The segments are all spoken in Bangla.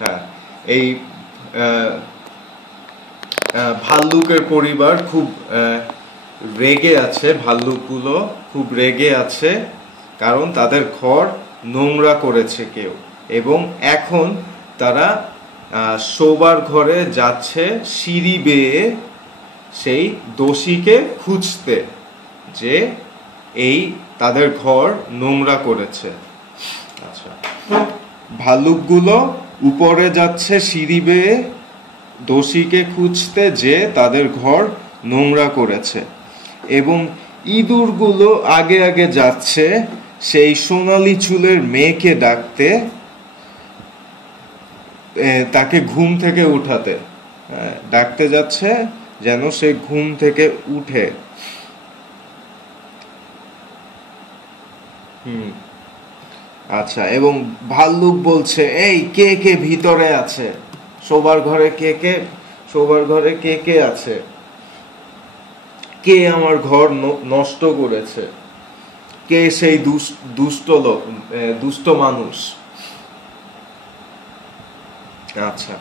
হ্যাঁ, এই ভাল্লুকের পরিবার খুব রেগে আছে, ভাল্লুকগুলো খুব রেগে আছে, কারণ তাদের ঘর নোংরা করেছে কেউ, এবং এখন তারা শোবার ঘরে যাচ্ছে সিঁড়ি বেয়ে সেই দোষীকে খুঁজতে, যে এই তাদের ঘর নোংরা করেছে। আচ্ছা, ভাল্লুকগুলো উপরে যাচ্ছে সিঁড়ি বেয়ে দোষীকে খুঁজতে, যে তাদের ঘর নোংরা করেছে, এবং ইঁদুরগুলো আগে আগে যাচ্ছে সেই সোনালী চুলের মেয়েকে ডাকতে, তাকে ঘুম থেকে উঠাতে, ডাকতে যাচ্ছে যেন সে ঘুম থেকে উঠে। আচ্ছা, এবং ভাল্লুক বলছে, এই কে কে ভিতরে আছে, শোবার ঘরে কে কে আছে, কে আমার ঘর নষ্ট করেছে, কে সেই দুষ্ট মানুষ। আচ্ছা,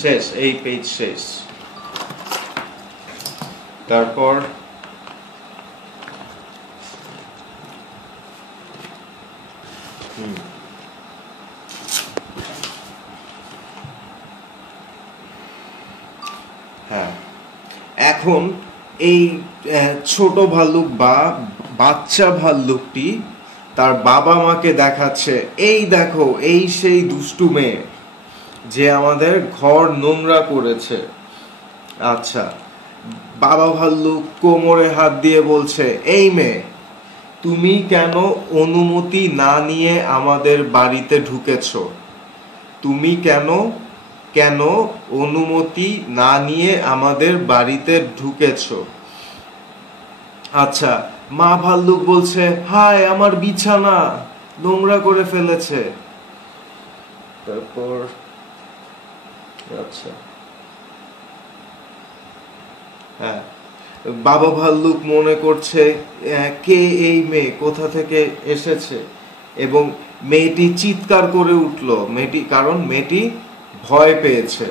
শেষ, এই পেজ শেষ। তারপর হ্যাঁ, এখন এই ছোট ভাল্লুক বা বাচ্চা ভাল্লুকটি তার বাবা মাকে দেখাচ্ছে, এই দেখো, এই সেই দুষ্টু মেয়ে যে আমাদের ঘর নোংরা করেছে। আচ্ছা, বাবা ভাল্লুক কোমরে হাত দিয়ে বলছে, এই মেয়ে, তুমি কেন অনুমতি না নিয়ে আমাদের বাড়িতে ঢুকেছো? তুমি কেন অনুমতি না নিয়ে আমাদের বাড়িতে ঢুকেছো? আচ্ছা, মা ভাল্লুক বলছে, হায়, আমার বিছানা নোংরা করে ফেলেছে। তারপর আচ্ছা, হ্যাঁ, বাবা ভাল্লুক মনে করছে কে এই মেয়ে, কোথা থেকে এসেছে, এবং মেয়েটি চিৎকার করে উঠল, কারণ মেয়েটি ভয় পেয়েছে।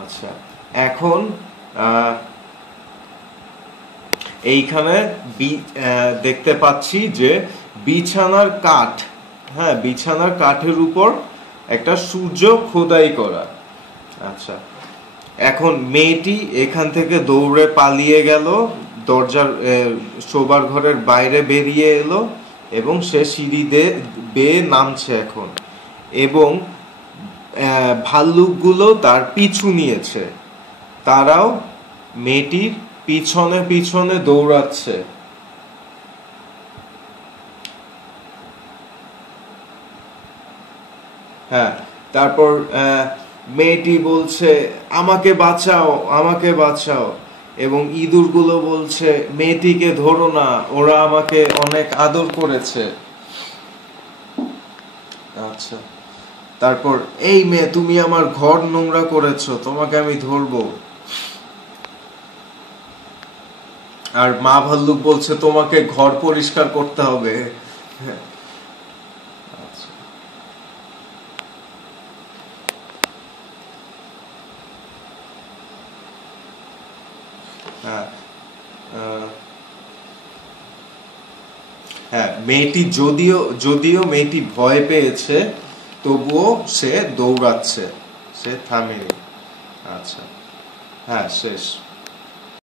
আচ্ছা, এখন এইখানে দেখতে পাচ্ছি যে বিছানার কাঠ, হ্যাঁ, বিছানার কাঠের উপর একটা সূর্য খোদাই করা। আচ্ছা, এখন মেয়েটি এখান থেকে দৌড়ে পালিয়ে গেল, দরজার শোবার ঘরের বাইরে বেরিয়ে এলো, এবং সে সিঁড়ি বেয়ে নামছে এখন, এবং ভাল্লুকগুলো তার পিছু নিয়েছে, তারাও মেয়েটির পিছনে পিছনে দৌড়াচ্ছে। হ্যাঁ, তারপর মেয়েটি বলছে, আমাকে বাঁচাও, আমাকে বাঁচাও, এবং ইঁদুরগুলো বলছে, মেয়েটিকে ধরো না, ওরা আমাকে অনেক আদর করেছে। আচ্ছা, তারপর, এই মেয়ে, তুমি আমার ঘর নোংরা করেছো, তোমাকে আমি ধরবো। আর মা ভাল্লুক বলছে, তোমাকে ঘর পরিষ্কার করতে হবে। হ্যাঁ, মেয়েটি যদিও মেয়েটি ভয় পেয়েছে, তবুও সে দৌড়াচ্ছে, সে থামেনি। আচ্ছা, হ্যাঁ, শেষ।